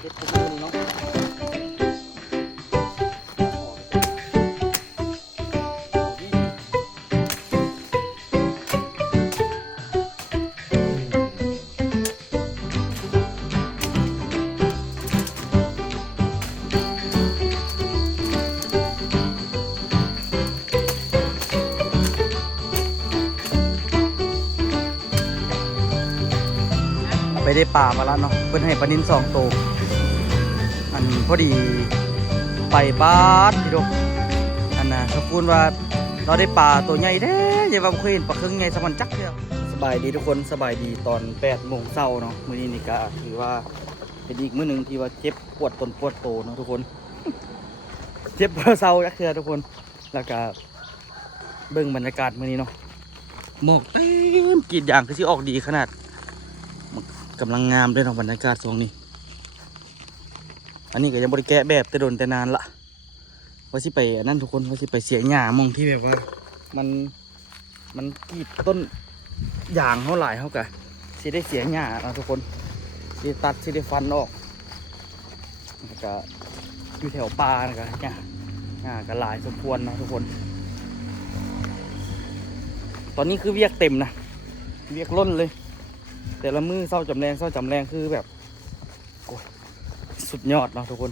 เฮ็ดคู่มือนี่เนาะไปได้ป่ามาแล้วเนาะเพิ่นให้ปลานิล2 ตัวอันพอดีไปบ้านพี่ดกอันน่ะขอบคุณว่าเราได้ปลาตัวใหญ่แท้อย่าว่าบ่เคยเห็นปลาครึ่งใหญ่สมันจักเดียวสบายดีทุกคนสบายดีตอน8 โมงเช้าเนาะมื้อนี้นี่ก็ถือว่าเป็นอีกมื้อหนึงที่ว่าเจ็บปวดต้นปวดโตเนาะทุกคน เจ็บปวดเช้าจักเทื่อทุกคนแล้วก็เบิ่งบรรยากาศมื้อนี้เนาะหมอกเต็มกรีดยางคือสิออกดีขนาดกำลังงามด้วยเนาะบรรยากาศตรงนี้อันนี้ก็ยังบริแกะแบบแต่โดนแต่นานละว่าสิไปอันนั้นทุกคนว่าสิไปเสียหญ้ามองที่แบบว่ามันกรีดต้นยางเขาหลายเขากะสิได้เสียหญ้าเนาะทุกคนสิตัดสิได้ฟันออกแล้วก็อยู่แถวป่านะกะหญ้าก็หลายสมควรเนาะทุกคนตอนนี้คือเวียกเต็มนะเวียกล้นเลยแต่ละมือเศร้าจำแรงคือแบบโอ้ยสุดยอดเนาะทุกคน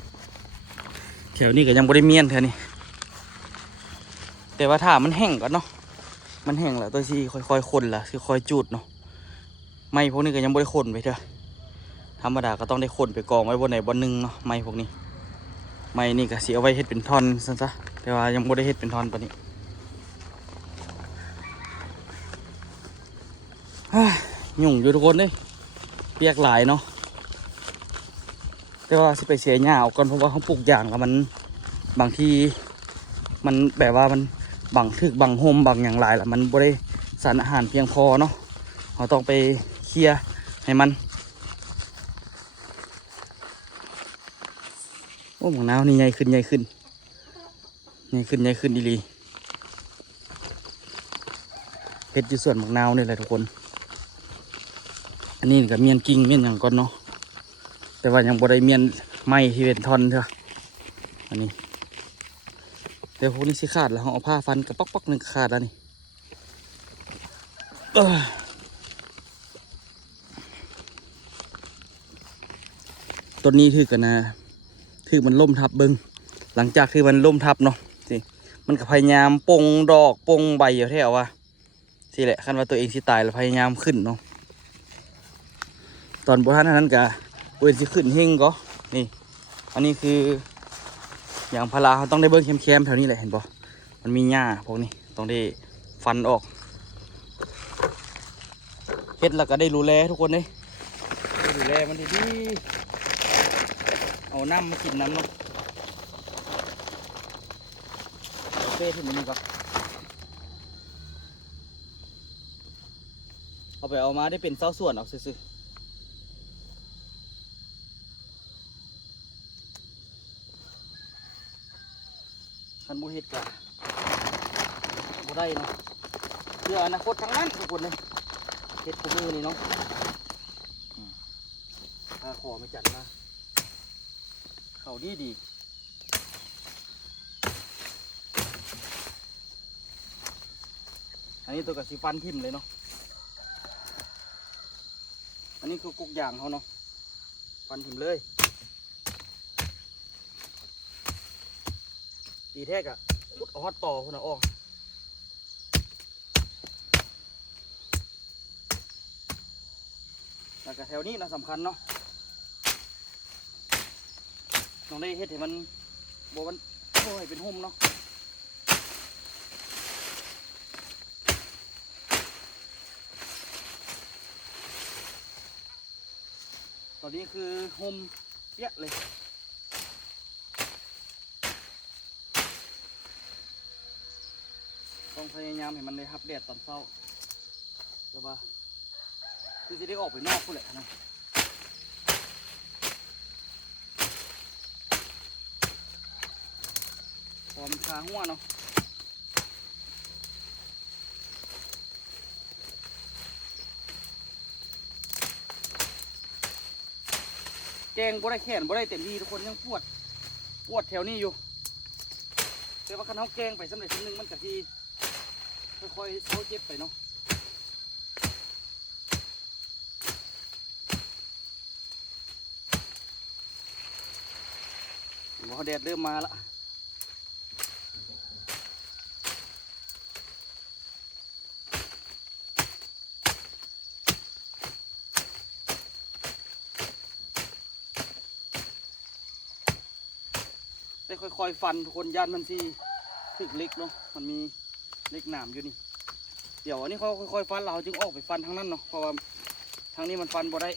แถวนี้ก็ยังบริเมียนแถวนี้แต่ว่าถ้ามันแห้งก่อนเนาะมันแห้งแล้วตัวซีค่อยๆคนล่ะคือค่อยจูดเนาะไม้พวกนี้ก็ยังบริคนไปเถอะธรรมดาก็ต้องได้คนไปกองไว้บนไหนบนหนึ่งเนาะไม้พวกนี้ไม้นี่ก็เสียไว้เฮ็ดเป็นท่อนซะแต่ว่ายังบริเฮ็ดเป็นท่อนปะนี้ยุ่งอยู่ทุกคนเลยเปียกหลายเนาะแต่ว่าสิไปเสียหญ้าออกก่อนเพราะว่าเขาปลูกอย่างแล้วมันบางทีมันแบบว่ามันบังทึกบังโฮมบังอย่างไรล่ะมันบ่ได้สารอาหารเพียงพอเนาะเราต้องไปเคลียร์ให้มันโอ้หมองน้าวนี่ใหญ่ขึ้นดีหลีเพชรอยู่ส่วนหมองน้าวนี่แหละทุกคนอันนี้ก็เมียนกิ่งเมียนอย่างก่อนเนาะแต่ว่ายังบ่ได้เมียนไม้ที่เป็นท่อนเถอะอันนี้แต่พวกนี้สิขาดแล้วเอาผ้าฟันกระป๊อกหนึ่งขาดแล้วนี่ต้นนี้ถือกันนะถือมันล่มทับเบิ้งหลังจากที่มันล่มทับเนาะสิมันก็พยายามปงดอกปงใบอยู่แถวว่าสิแหละคันว่าตัวเองสิตายแล้วพยายามขึ้นเนาะตอนโบราณนั้นก็เว้นสิขึ้นเฮงก็นี่อันนี้คืออย่างพาราเขาต้องได้เบิ้งแคมๆแถวนี้แหละเห็นป่ะมันมีหญ้าพวกนี้ต้องได้ฟันออกเฮ็ดแล้วก็ได้ดูแลทุกคนเลยได้ดูแลมันดีๆเอาน้ำมากินน้ำเนาะเอาเป้ที่มันนี่ก่อนเอาไปเอามาได้เป็นเส้าส่วนเอาซื่อคันบูเฮ็ดกะบูได้เนาะเพื่ออนาคตทั้งนั้นทุกคนเลยเฮ็ดคู่มือนี่เนาะถ้าขอไม่จัดมาเขาดีอันนี้ตัวกับสีฟันทิ่มเลยเนาะอันนี้คือกุกอย่างเขาเนาะฟันทิ่มเลยดีแท้กะขุดเอาฮอตต่อคุณเอาออกแล้วก็แถวนี้นะสำคัญเนาะต้องได้เฮ็ดให้มันบ่มันให้เป็นหุ่มเนาะตอนนี้คือหุ่มเยอะเลยต้องพยายามให้มันได้รับแดดตอนเช้าใช่ปะคือจะได้ออกไปนอกกูแหละนะพอมันคาหัวเนาะ แกงบ่ได้แขนบ่ได้เต็มที่ทุกคนยังปวดแถวนี้อยู่แต่ว่าคันเฮาแกงไปสำเร็จทีนึงมันก็ที่ค่อยๆเฮาเจ็บไปเนาะหมอแดดเริ่มมาละได้ค่อยๆฟันทุกคนย่านมันสิถึกเล็กเนาะมันมีเล็กหนามอยู่นี่เดี๋ยวอันนี้เขาค่อยๆฟันเราจึงออกไปฟันทางนั้นเนาะเพราะว่าทางนี้มันฟันบ่ได้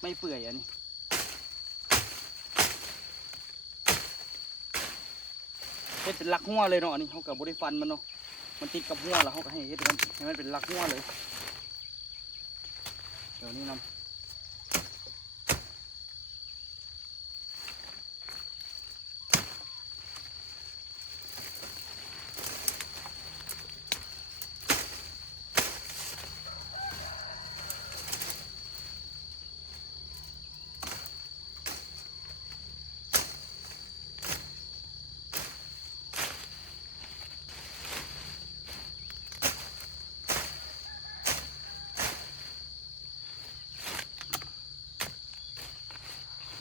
ไม่เปื่อยอันนี้เป็นหลักหัวเลยเนาะอันนี้เขากับบริฟันมันเนาะมันติดกับหัวแล้วเขาก็ให้มันเป็นหลักหัวเลยเดี๋ยวนี้นำ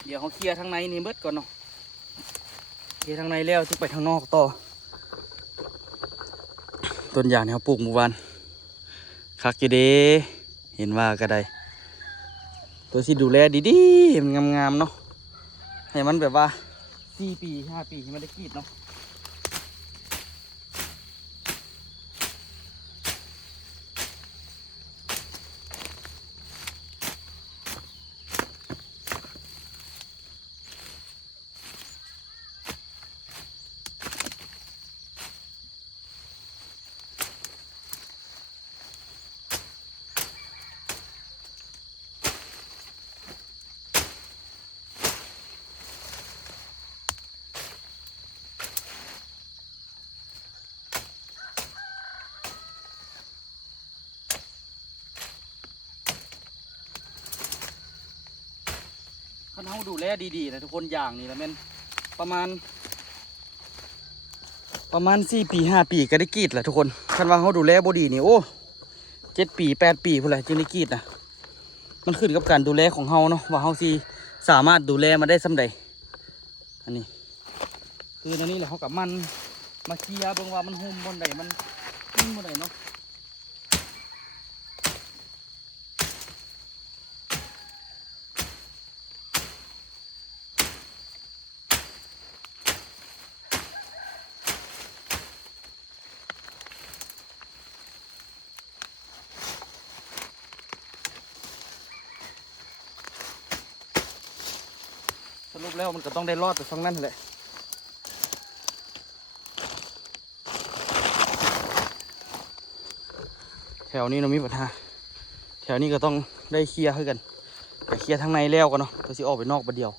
เดี๋ยวเขาเคลียร์ทางในนี่เบิดก่อนเนาะเคลียร์ทางในแล้วจึงไปทางนอกต่อต้นยางเนี่ยเขาปลูกหมู่บ้านคักอยู่เด้เห็นว่าก็ได้ตัวที่ดูแลดีๆมันงามๆเนาะให้มันแบบว่า4 ปี 5 ปีให้มันได้กรีดเนาะคันเขาดูแลดีๆนะทุกคนอย่างนี่แล้วแม่นประมาณ4 ปี 5 ปีก็ได้กรีดแหละทุกคนคันว่าเขาดูแลบดีนี่โอ้7 ปี 8 ปีพูดเลยจึงได้กรีดนะมันขึ้นกับการดูแลของเขาเนาะว่าเขาสิสามารถดูแลมาได้สำใดอันนี้คือในนี้แหละเขากับมันมาเคลียร์เบิ่งว่ามันหุ่มบนใดมันหุ่มบนใดเนาะสรุปแล้วมันก็ต้องได้รอดแต่ฟังนั่นแหละแถวนี้เรามีปัญหาแถวนี้ก็ต้องได้เคลียร์ให้กันแต่เคลียร์ทางในแล้วกันเนาะก็สิออกไปนอกประเดียว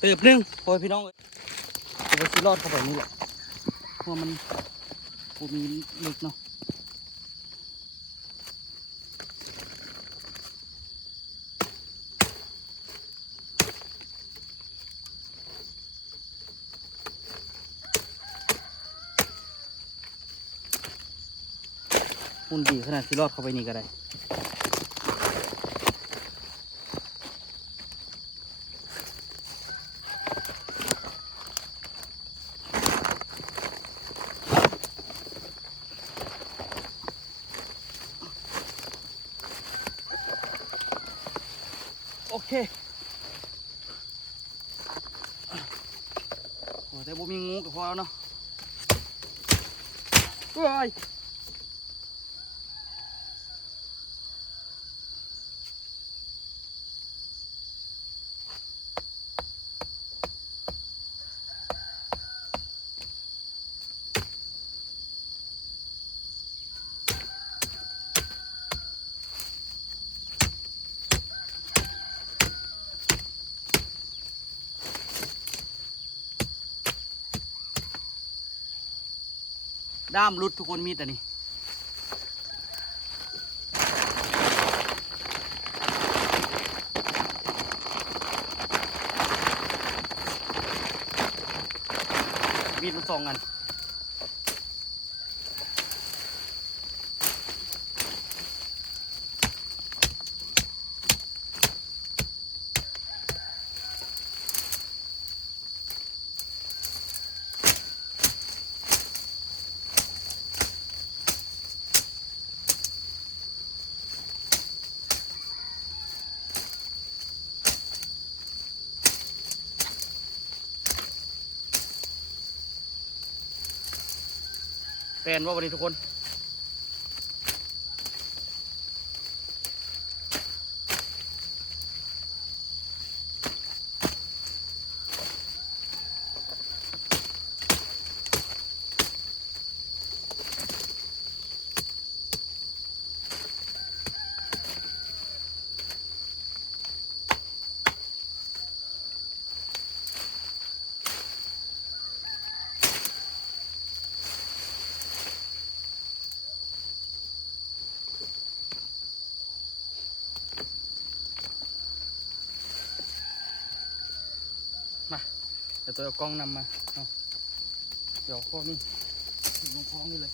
เติบหนึงโอ้ยพี่น้องจะไปซีรอดเข้าไปนี่แหละเพราะมันปูมีเล็กเนาะหุ่นดีขนาดซีรอดเข้าไปนี่ก็ได้โอเคโอ้แต่บ่มีงูก็พอแล้วเนาะเฮ้ยด้ามรุดทุกคนมีแต่นี่มีดมัน2 อันแฟนว่าวันนี้ทุกคนมาเดี๋ยวตัวเอากล้องนำมาเอาเดี๋ยวพวกนี้ลงคลองนี่เลย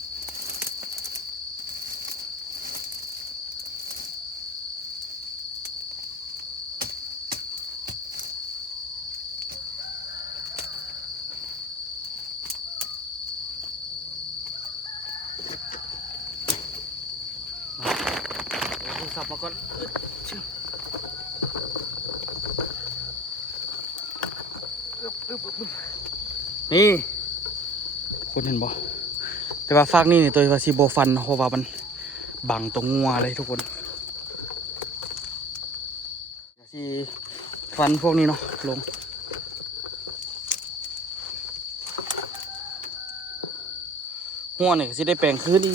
โทรศัพท์มาก่อนนี่คนเห็นบ่แต่ว่าฟากนี่ตัวว่าซีโบฟันเพราะว่ามันบังตรงงัวเลยทุกคนซีฟันพวกนี้เนาะลงหัวเนี่ยสิได้แปลงคืนอีก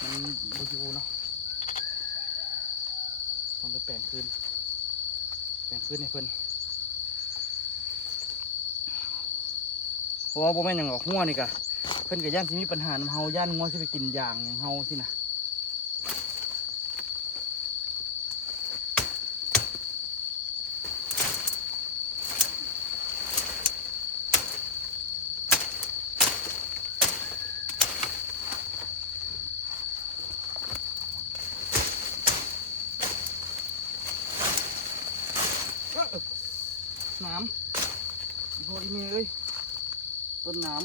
มันบูยูเนาะต้องได้แปลงคืนให้เพิ่นเพราะว่าบ่แม่นหยังออกหัวนี่กะเพิ่นก็ย่านสิมีปัญหานำเฮาย่านงัวสิไปกินยางอย่างเฮาสินะน้ำอีโพอีเมย์เอ้ยต้นน้ำ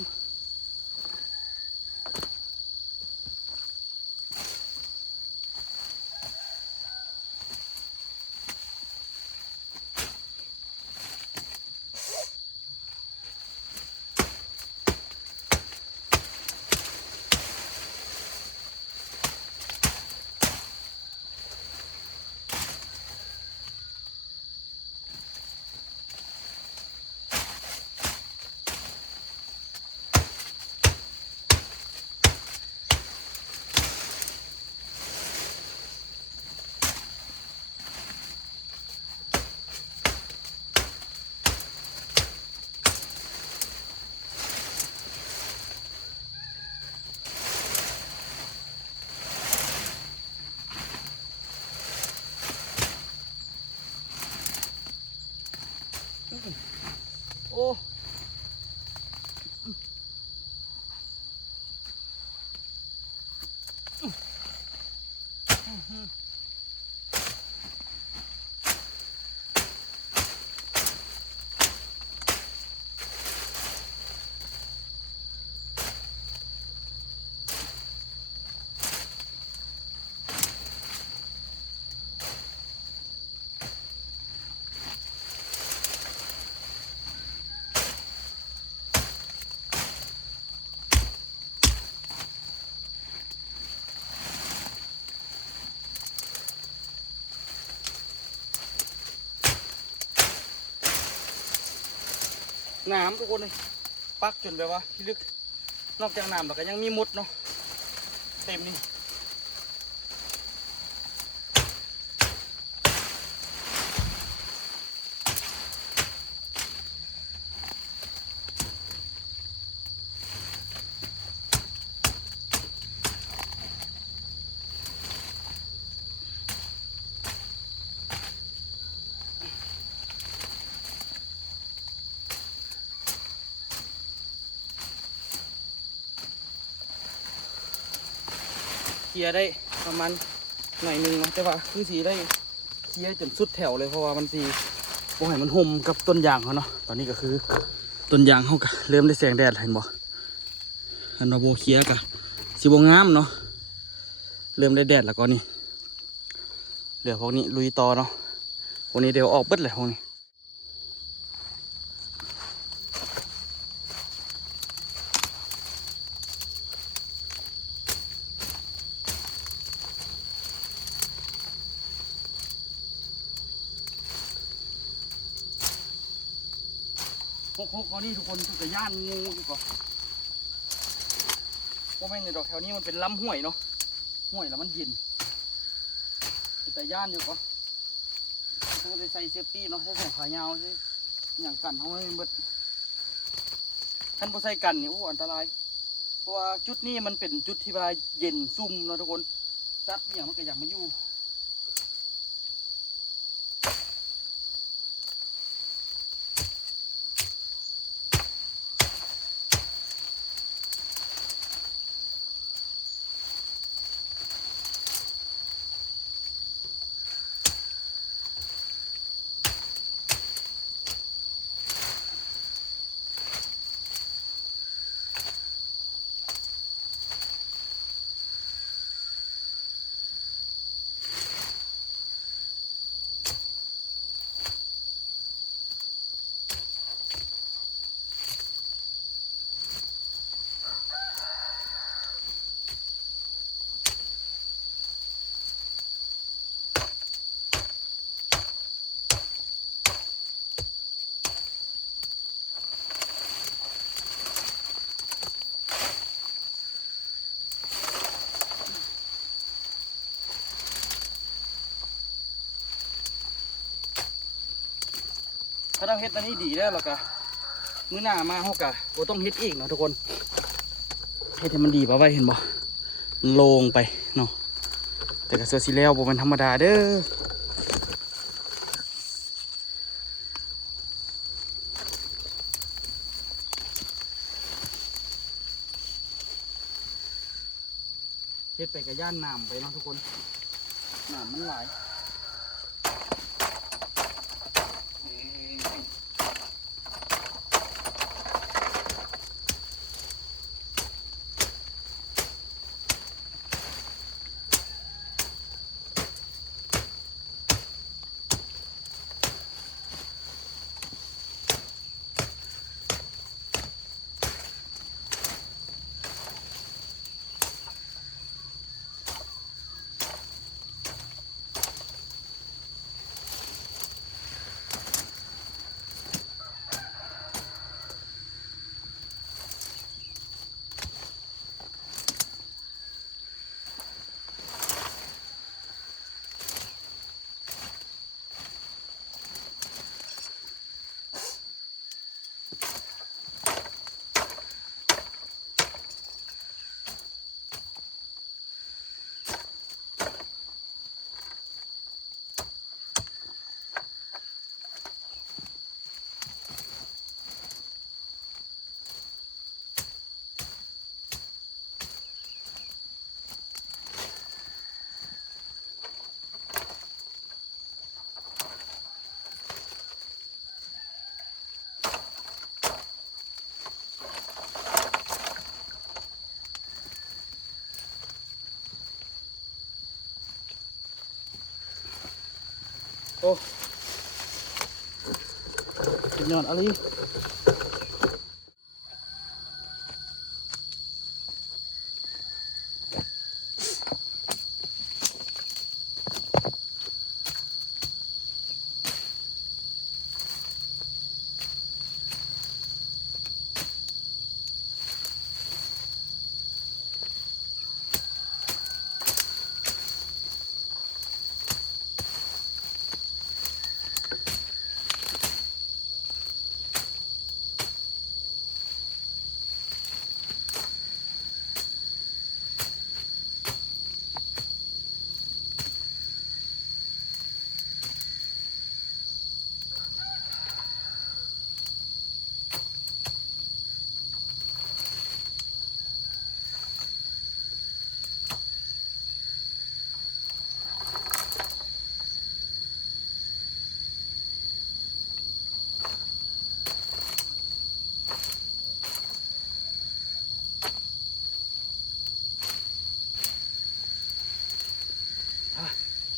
อ้น้ำทุกคนเลยปักจนแบบว่าที่ลึกนอกจากน้ำแล้วก็ยังมีมดเนาะเต็มนี่เคลียร์ได้ประมาณหน่อยหนึงนะแต่ว่าคือสีได้เคลียร์จนสุดแถวเลยเพราะว่ามันสีบ่ให้มันห่มกับต้นยางเขาเนาะตอนนี้ก็คือต้นยางเขาก็เริ่มได้แสงแดดเห็นบ่อันว่าโบเคลียร์กะสีโบงามเนาะเริ่มได้แดดแล้วก็นี่เหลือพวกนี้ลุยต่อเนาะพวกนี้เดี๋ยวออกเบิดเลยพวกนี้พวกเขานี่ทุกคนทุกย่านงูอยู่ก่อนเพราะไม่ในดอกแถวนี้มันเป็นลำห้วยเนาะห้วยแล้วมันเย็นแต่ย่านอยู่ก่อนต้องใส่เซฟตี้เนาะใส่ขายาวใช่อย่างกันเขาไม่เบิดท่านผู้ใส่กันนี่โอ้อันตรายเพราะว่าจุดนี้มันเป็นจุดที่ว่าเย็นซุ่มเนาะทุกคนจัดอย่างมันก็อยากมาอยู่ถ้าเราเฮ็ดอันนี้ดีแล้วเราก็มื้อหน้ามาเขาก็โอ้ต้องเฮ็ดอีกเนาะทุกคนเฮ็ดให้มันดีป่ะไว้เห็นบ่มันโล่งไปเนาะแต่ก็เสือสีแล้วบ่เป็นธรรมดาเด้อเฮ็ดไปกับย่านน้ำไปเนาะทุกคนน้ำมันหลาย โอ้สุดยอดอะไร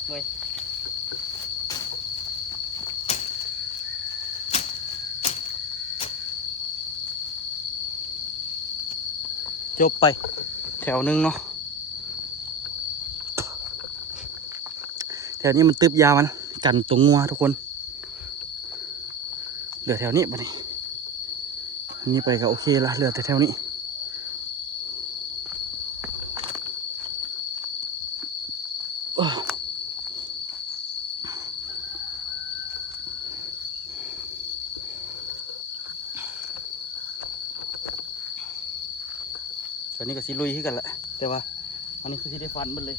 เมื่อยจบไปแถวหนึงเนาะแถวนี้มันตึบยามันกันตรงงัวทุกคนเหลือแถวนี้ปะนี่อันนี้ไปก็โอเคละเหลือแต่แถวนี้ตอนนี้ก็สิลุยขึ้นกันแหละแต่ว่าอันนี้คือสิได้ฟันมันเลย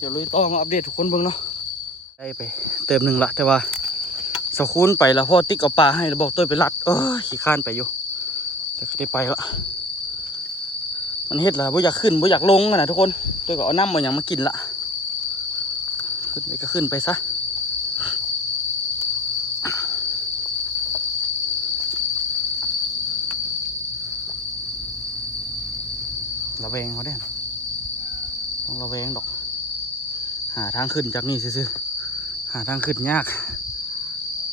เดี๋ยวลุยต่อมาอัปเดตทุกคนเบิ่งเนาะได้ไปเติมหนึ่งละแต่ว่าสะคูนไปแล้วพ่อติ๊กเอาปลาให้แล้วบอกตัวไปรัดขี้ข้านไปอยู่แต่ก็ได้ไปละมันเฮ็ดละบ่อยากขึ้นบ่อยากลงนะทุกคนตัวก็เอาน้ำมาอย่างมากินละขึ้นไปก็ขึ้นไปซะระแวงเขาได้ต้องระแวงดอกหาทางขึ้นจากนี่ซื่อๆหาทางขึ้นยาก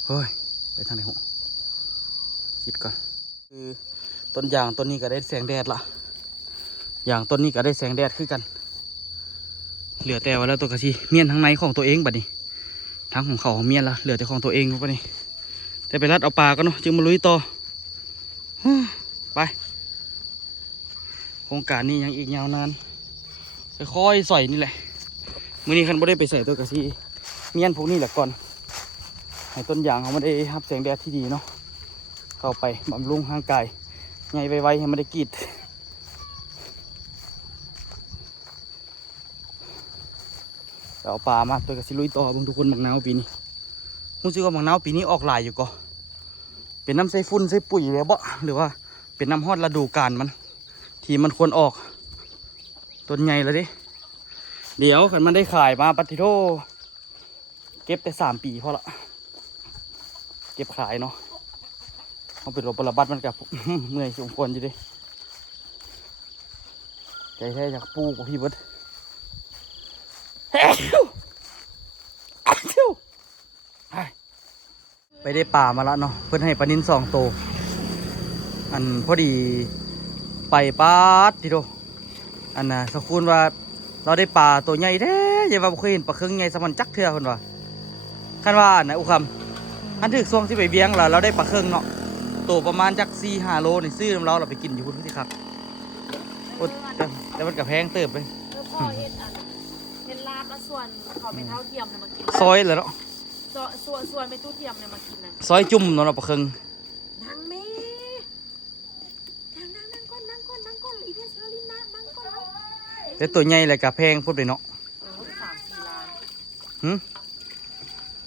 เฮ้ยไปทางไหนหงคิดก่อนคือต้นยางต้นนี้ก็ได้แสงแดดละยางต้นนี้ก็ได้แสงแดดคือกันเหลือแต่ว่าแล้วตัวกระชีเมียนทางในของตัวเองบัดนี้ทั้งของเขาเมียนละเหลือแต่ของตัวเองบัดนี้แต่ไปรัดเอาปลาก็เนาะจึงมาลุยต่อไปโครงการนี้ยังอีกยาวนานค่อยๆใส่นี่แหละมื้อนี้คันบ่ได้ไปใส่ตัวกระชีเมียนพวกนี้แหละก่อนให้ต้นยางเขาไม่ได้รับแสงแดดที่ดีเนาะเข้าไปบำรุงร่างกายใหญ่ไวๆให้มันได้กรีดเอาปลามาตัวกระสิลุยต่อบางทุกคนหมักนาวปีนี้รู้สึกว่าหมักนาวปีนี้ออกหลายอยู่ก็เป็นน้ำใส่ฝุ่นใส่ปุ๋ยแล้วบ่หรือว่าเป็นน้ำฮอดฤดูกาลมันที่มันควรออกต้นใหญ่แล้วดิเดี๋ยวขันมันได้ขายมาปฏิโทเก็บแต่3 ปีพอละเก็บขายเนาะเอาเป็นรถบรบัดมันกับ เมื่อยสมควรอยู่ดิใจแท้จากปูกับพี่เบิร์ดไปได้ป่ามาแล้วเนาะเพื่อนให้ปลานิน2 ตัวอันพอดีไปป้าทีโดอันน่ะสกุลว่าเราได้ปลาตัวใหญ่แท้ยังว่าเคยเห็นปลาเครื่องใหญ่สมันจักเทื่อคนว่าคันว่านะอุคำอันถึกช่วงที่ไปเบี้ยงเราได้ปลาเครื่องเนาะตัวประมาณจัก4-5 โลนี่ซื้อน้ำเราไปกินอยู่พุ่นที่ครับโอ้แต่มันกับแพงเติบไปพ่อเห็นลาบแล้วส่วนเขาเป็นเท่าเทียมเนี่ยมากินซอยเลยเนาะส่วนเป็นตู้เทียมเนี่ยมากินนะซอยจุ่มเนาะเราปลาเครื่องนั่งแม่นั่งก้นอีเพียเชอรินนั่งก้นแต่ตัวใหญ่เลยกับแพงพูดเลยเนาะ3-4 ล้าน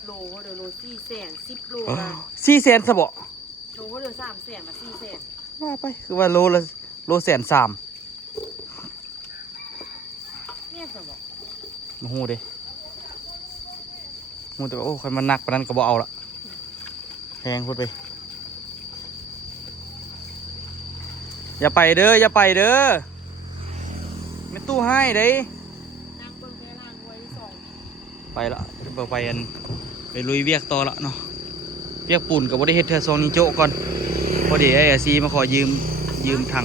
โลเดี๋ยวโล400,000 10 โลนะ400,000ซะบ่โลเดี๋ยว300,000มา400,000ว่าไปคือว่าโล130,000เนี่ยจะบอกโอ้โหเด้โหแต่ว่าโอ้คนมันหนักปานนั้นก็บ่เอาละแพงพูดไปอย่าไปเด้อไม่ตู้ให้เด้นั่งเบิ่งแม่ล่างไว้2ไปละไปลุยเวียกต่อละเนาะเวียกปูนกับบ่ได้เฮ็ดเธอซองนี้โจก่อนพอดีไอ้ซีมาขอยืมถัง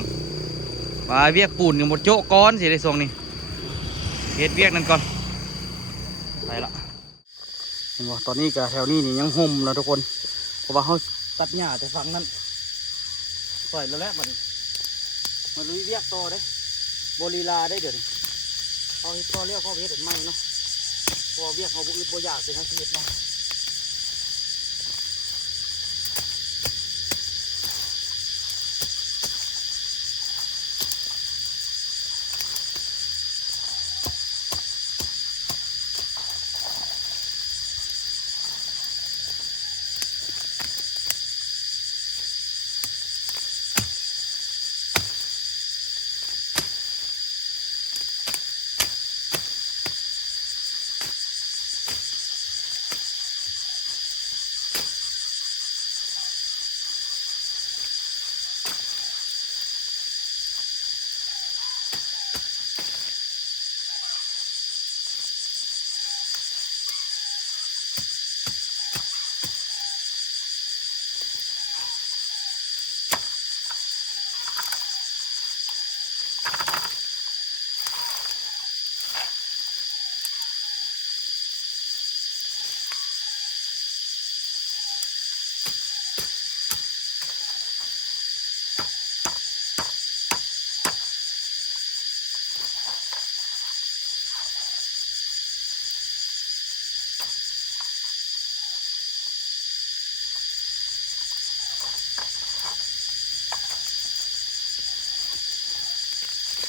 ว่าเวียกปูนกับหมดโจก้อนสิได้ซองนี้เฮ็ดเวียกนั่นก่อนไปละเห็นบ่ตอนนี้กับแถวนี้นี่ยังห่มนะทุกคนเพราะว่าเขาตัดหญ้าแต่ฝั่งนั้นปล่อยแล้วแหละมาลุยเวียกต่อได้โบลีลาได้เดี๋ยวนี้เขาเฮ็ดต่อเลี้ยวเขาเฮ็ดเป็นไม้เนาะพอเวียกเขาบุอึดบ่อยากเป็นอาชีพเนาะ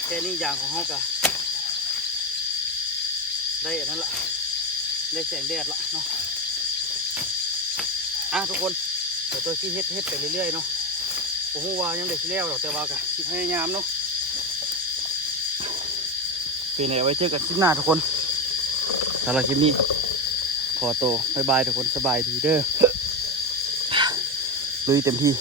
แค่นี้อย่างของเขากะ ได้อันนั้นละได้แสงแดดละเนาะทุกคนเดี๋ยวตัวที่เฮ็ดไปเรื่อยๆเนาะผมว่ายังได้สิแล้วหรอกแต่ว่ากะพยายามเนาะเป็นไงไว้เจอกันคลิปหน้าทุกคนสำหรับคลิปนี้ขอตัวบายบายทุกคนสบายดีเด้อลุยเต็มที่